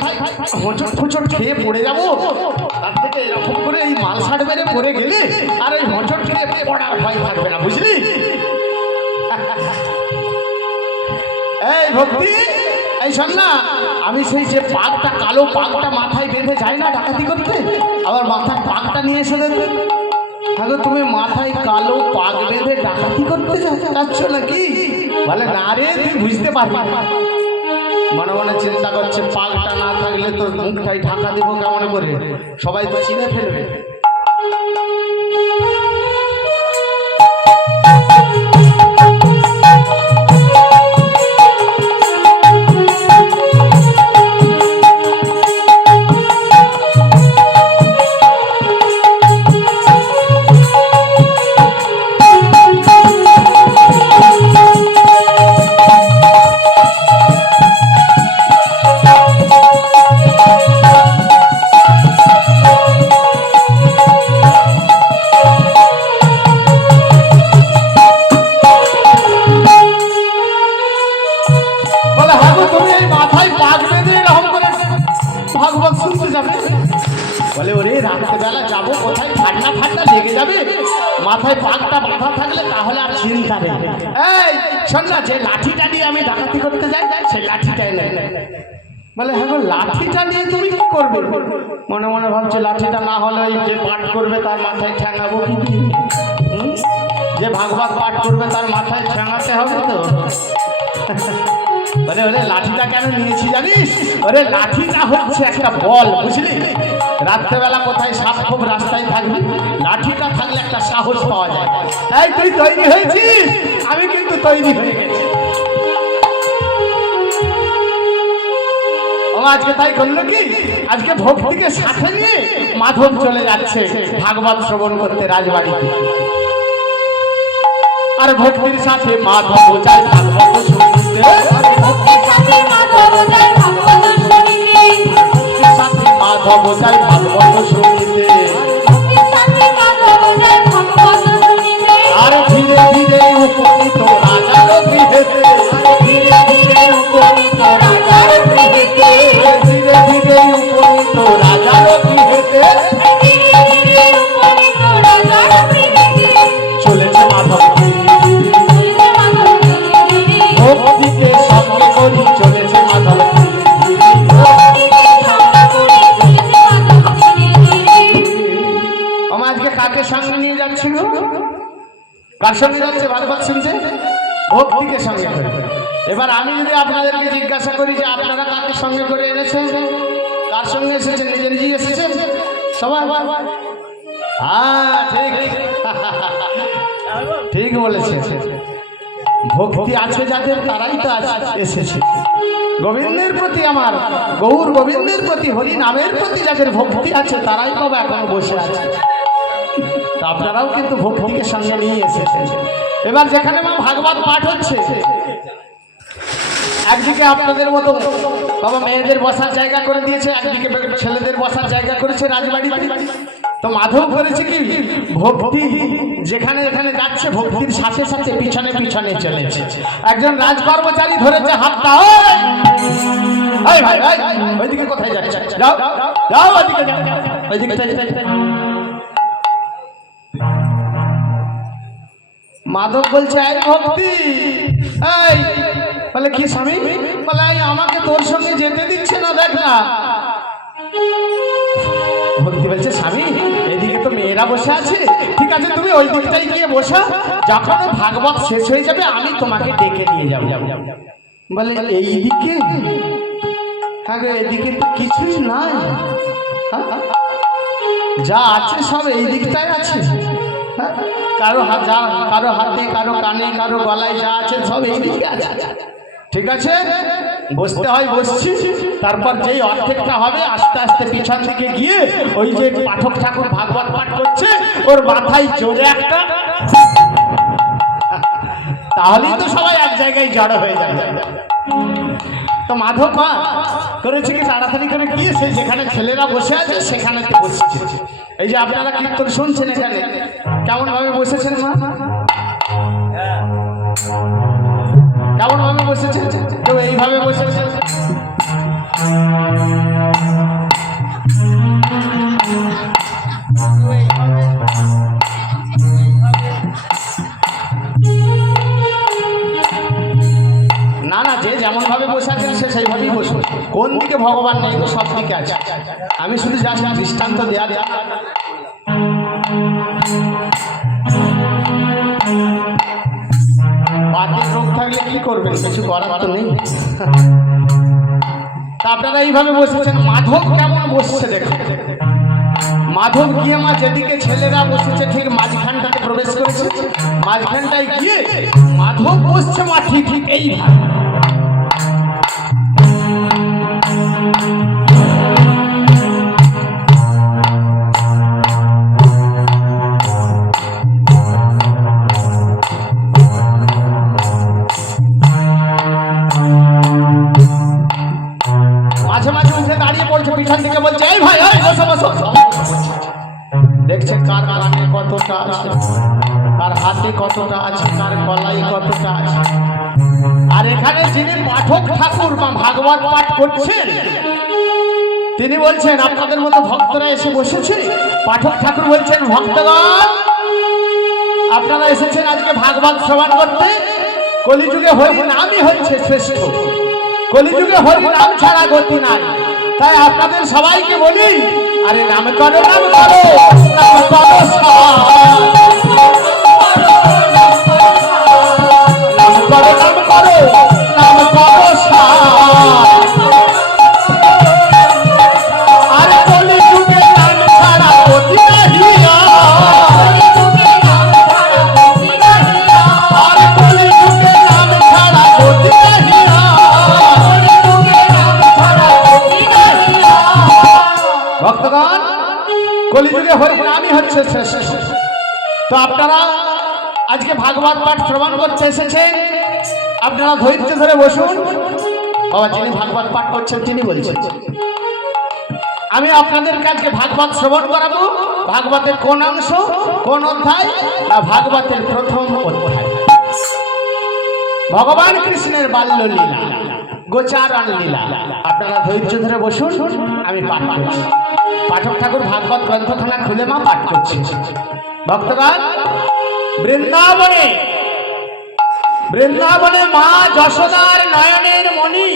হোঁচট ফুচট খেয়ে পড়ে যাবো, তার থেকে এরকম করে এই মাল শার্ট মেরে পড়ে গেলে আর এই হোঁচট খেয়ে পড়ার ভয় থাকবে না, বুঝলি? এই ভক্তি, এই শোন না, আমি সেই যে পাগটা, কালো পাগটা মাথায় বেঁধে যাই না ডাকাতি করতে, আবার মাথায় পাগটা নিয়ে এসে দেবে। হ্যাঁ তুমি মাথায় কালো পাগ বেঁধে ডাকাতি করতে যাচ্ছ নাকি? বলে না রে, তুই বুঝতে পারবি না। মনে মনে চিন্তা করছে, পাগটা না থাকলে তোর মুখটাই ঢাকা দিব কেমন করে, সবাই তো চিনে ফেলবে। ভাগবত শুনতে যাবে। বলে ওরে রাত্রেবেলা যাবো কোথায়, ঠান্ডা ঠান্ডা লেগে যাবে, মাথায় পাগটা বাঁধা থাকলে তাহলে আর চিন্তা নেই। এই শোন না, যে লাঠিটা নিয়ে আমি ডাকাতি করতে যাই সেই লাঠিটাই নেই। বলে হ্যাঁ গো, লাঠিটা নিয়ে তুমি কি করবে? মনে মনে ভাবছে লাঠিটা না হলে ওই যে পাঠ করবে তার মাথায় ঠ্যাঙাবো কি? যে ভাগবত পাঠ করবে তার মাথায় ঠ্যাঙাতে হবে তো। বলে ওরে লাঠিটা কেন নিয়েছি জানিস? ওরে লাঠিটা হচ্ছে একটা বল, বুঝলি? রাত্রেবেলা কোথায় সাপ খুব রাস্তায় থাকবি, লাঠিটা থাকলে একটা সাহস পাওয়া যায়। এই তুই তৈরি হয়েছিস? আমি কিন্তু তৈরি হয়ে গেছি। আজকে তাই করলো কি, আজকে ভক্তিকে সাথে নিয়ে মাধব চলে যাচ্ছে ভাগবত শ্রবণ করতে রাজবাড়িতে। আর ভক্তির সাথে মাধব যায় ভাগবত শুনতে, ভক্তির সাথে মাধব যায় ভাগবত শুনতে। আর ধীরে ধীরে উপনীত রাজার গৃহেতে, ধীরে ধীরে উপনীত রাজার গৃহেতে, ধীরে ধীরে উপনীত রাজার গৃহেতে, চলেছে মাধব ভক্তিকে সঙ্গে করি, চলেছে মাধব। আমার আজকে কাকে সঙ্গে নিয়ে যাচ্ছিল? কার সঙ্গে যাচ্ছে ভাগবত শুনতে? ভক্তিকে সঙ্গে করে। এবার আমি যদি আপনাদেরকে জিজ্ঞাসা করি যে আপনারা কাকে সঙ্গে করে এনেছেন, কার সঙ্গে এসেছেন? নিজে নিজেই এসেছেন সবাই? হ্যাঁ ঠিক, ঠিক বলেছে। ভক্তি আছে যাদের তারাই তো এসেছে। গোবিন্দের প্রতি, আমার গৌর গোবিন্দের প্রতি, হরি নামের প্রতি যাদের ভক্তি আছে তারাই বাবা এখন বসে আছে। আপনারাও কিন্তু ভক্তিকে সঙ্গে নিয়ে এসেছেন। এবার যেখানে মা ভাগবত পাঠ হচ্ছে, একদিকে আপনাদের মতো বাবা মেয়েদের বসার জায়গা করে দিয়েছে, একদিকে ছেলেদের বসার জায়গা করেছে রাজবাড়িতে। তো মাধব করেছে কি, ভক্তি যেখানে যেখানে যাচ্ছে ভক্তির সাথে সাথে পিছনে পিছনে চলেছে। একজন রাজ কর্মচারী ধরেছে হাতটা, ওইদিকে কোথায় যাচ্ছে? যাও যাও ওইদিকে, ওইদিকে। মাধব বলছে এই ভক্তি, এই বলে কি স্বামী? বলে এই আমাকে তোর সঙ্গে যেতে দিচ্ছে না, দেখ না। ভক্তি বলছে স্বামী এদিকে তো মেয়েরা বসে আছে, ঠিক আছে তুমি ওই দিকটাই গিয়ে বসা, যখন ভাগবত শেষ হয়ে যাবে আমি তোমাকে ডেকে নিয়ে যাবো। বলে এইদিকে? হ্যাঁ গো এদিকে তো কিছুই নাই, যা আছে সব এই দিকটাই আছে। কারো কারো হাতে, কারো কানে, কারো গলায় যা আছে সব এই দিকে আছে। ঠিক আছে বসতে হয় বসছি, তারপর যেই অর্ধেকটা হবে আস্তে আস্তে পিছন দিকে গিয়ে ওই যে পাঠক ঠাকুর ভাগবত পাঠ করছে ওর মাথায় জোরে একটা, তাহলেই তো সবাই এক জায়গায় জড়ো হয়ে যাবে। তো মাধব মা করেছে কি, তাড়াতাড়ি করে গিয়ে সে যেখানে ছেলেরা বসে আছে সেখানে বসেছে। এই যে আপনারা কীর্তন শুনছেন এখানে কেমন ভাবে বসেছেন মা? কেমন ভাবে বসেছে? কেউ এইভাবে বসেছে, না না, যে যেমন ভাবে বসে আছেন সে সেইভাবেই বসুন। কোন দিকে ভগবান নেই তো সব দিকে আছে। আমি শুধু যা দৃষ্টান্ত দেয়া দেয়া। বাতের রোগ থাকলে কি করবেন, কিছু করার তো নেই। তা আপনারা এইভাবে বসেছেন। মাধব কেমন বসছে দেখুন। মাধব গিয়ে মা যেদিকে ছেলেরা বসেছে ঠিক মাঝখানটাতে প্রবেশ করেছে, মাঝখানটায় গিয়ে মাধব বসছে মা ঠিক এইভাবে। মাঝে মাঝে উঠে দাঁড়িয়ে পড়ছে, পিছন থেকে বলছে এই ভাই বসো বসো। দেখছে কার কানে কতটা আছে, কার হাতে কতটা আছে, কার গলায় কতটা আছে। আর এখানে যিনি পাঠক ঠাকুর বা ভাগবত পাঠ করছেন তিনি বলছেন আপনাদের মতো ভক্তরা এসে বসেছে। পাঠক ঠাকুর বলছেন, ভক্তগণ আপনারা এসেছেন আজকে ভাগবত শ্রবণ করতে। কলিযুগে হরি নামই হচ্ছে শ্রেষ্ঠ, কলিযুগে হরি নাম ছাড়া গতি নাই। তাই আপনাদের সবাইকে বলি, আরে নাম করো নাম করো নাম করো নাম করো নাম করো নাম করো আরে কলিযুগে নাম ছাড়া গতি নাই। আরে কলিযুগে নাম ছাড়া গতি নাই। ভক্তগণ কলিযুগে হরি নামই হচ্ছে শ্রেষ্ঠ। তো আপনারা আজকে ভাগবত পাঠ শ্রবণ করতে এসেছেন, আপনারা ধৈর্য ধরে বসুন। বাবা যিনি ভাগবত পাঠ করছেন তিনি বলছেন, আমি আপনাদের কাছে ভাগবত শ্রবণ করাবো। ভাগবতের কোন অংশ কোন অধ্যায়? না, ভাগবতের প্রথম অধ্যায় ভগবান কৃষ্ণের বাল্য লীলা, গোচারণ লীলা। আপনারা ধৈর্য ধরে বসুন, আমি পাঠ করছি। পাঠক ঠাকুর ভাগবত গ্রন্থখানা খুলে মা পাঠ করছি। ভক্তগণ বৃন্দাবনে বৃন্দাবনে মা যশোদার নয়নের মণি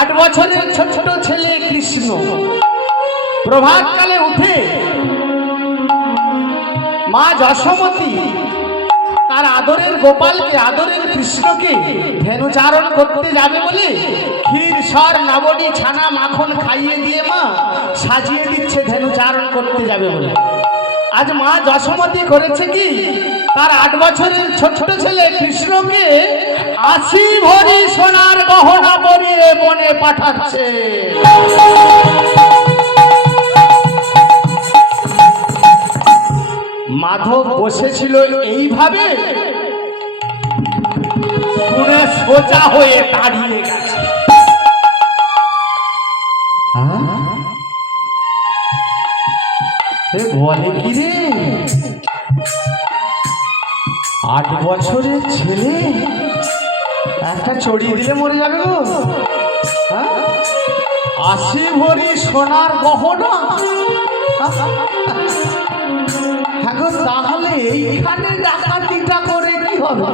8 বছরের ছোট ছেলে কৃষ্ণ প্রভাতকালে উঠে মা যশোমতী তার আদরের গোপালকে, আদরের কৃষ্ণকে ধেনুচারণ করতে যাবে বলে ক্ষীর সর নবনী ছানা মাখন খাইয়ে দিয়ে মা সাজিয়ে দিচ্ছে ধেনুচারণ করতে যাবে বলে। আজ মা যশোমতী করেছে কি, তার 8 বছরের ছোট ছেলে কৃষ্ণকে 80 ভরি সোনার গহনা পরিয়ে বনে পাঠাচ্ছে। মাধব বসেছিল এইভাবে, শুনে সোজা হয়ে দাঁড়িয়ে গেছে। বলে কি রে, 8 বছরের ছেলে একটা চড়িয়ে দিলে মরে যাবে গো। 80 ভরি সোনার গহনা। এখন তাহলে এইখানে ডাকাতিটা করে কি হবে?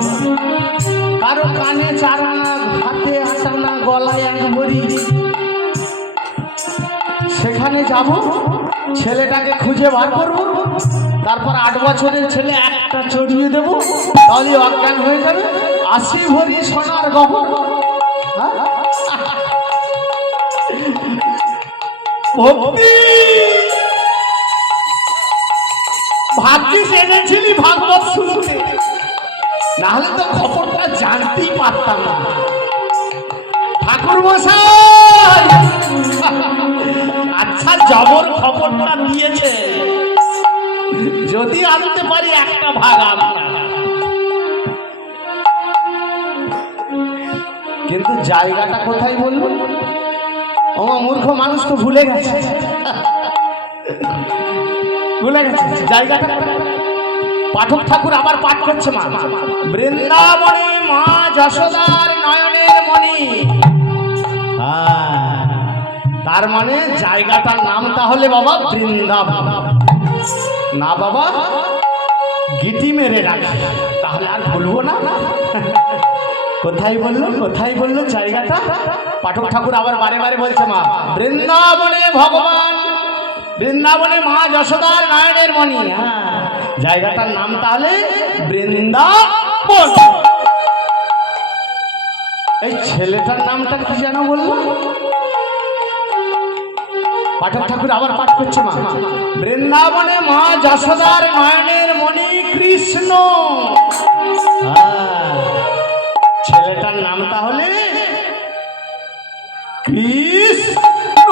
কারো কানে 4 আনা, হাতে 8 আনা, গলায় 1 ভরি। সেখানে যাব, ছেলেটাকে খুঁজে বার করব, তারপর 8 বছরের ছেলে একটা চড়িয়ে দেব, তাহলে অজ্ঞান হয়ে যাবে। 80 ভরি সোনার গহনা। ভক্তি ভাগ্যিস এনেছিলি ভাগবত শুনতে, নাহলে তো খবরটা জানতেই পারতাম না। ঠাকুর মশাই আচ্ছা জবর খবরটা দিয়েছে, যদি আনতে পারি একটা ভাগ আমরা। কিন্তু জায়গাটা কোথায় বলবো? ও মূর্খ মানুষ তো ভুলে গেছে, ভুলে গেছে জায়গাটা। পাঠক ঠাকুর আবার পাঠ করছে, মা বৃন্দাবনে মা যশোদার নয়নের মণি। তার মানে জায়গাটার নাম তাহলে বাবা বৃন্দাবন না বাবা, গিটি মেরে রাখি, তাহলে আর ভুলবো না। কোথায় বললো, কোথায় বললো জায়গাটা? পাঠক ঠাকুর আবার বারে বারে বলছে, মা বৃন্দাবনে ভগবান, বৃন্দাবনে মা যশোদার নয়নের মণি। জায়গাটার নাম তাহলে বৃন্দাবন। এই ছেলেটার নামটা কি যেন বললো? পাঠক ঠাকুর আবার পাঠ করছে, মা বৃন্দাবনে মা যশোদার নয়নের মণি কৃষ্ণ। ছেলেটার নাম তাহলে কৃষ্ণ।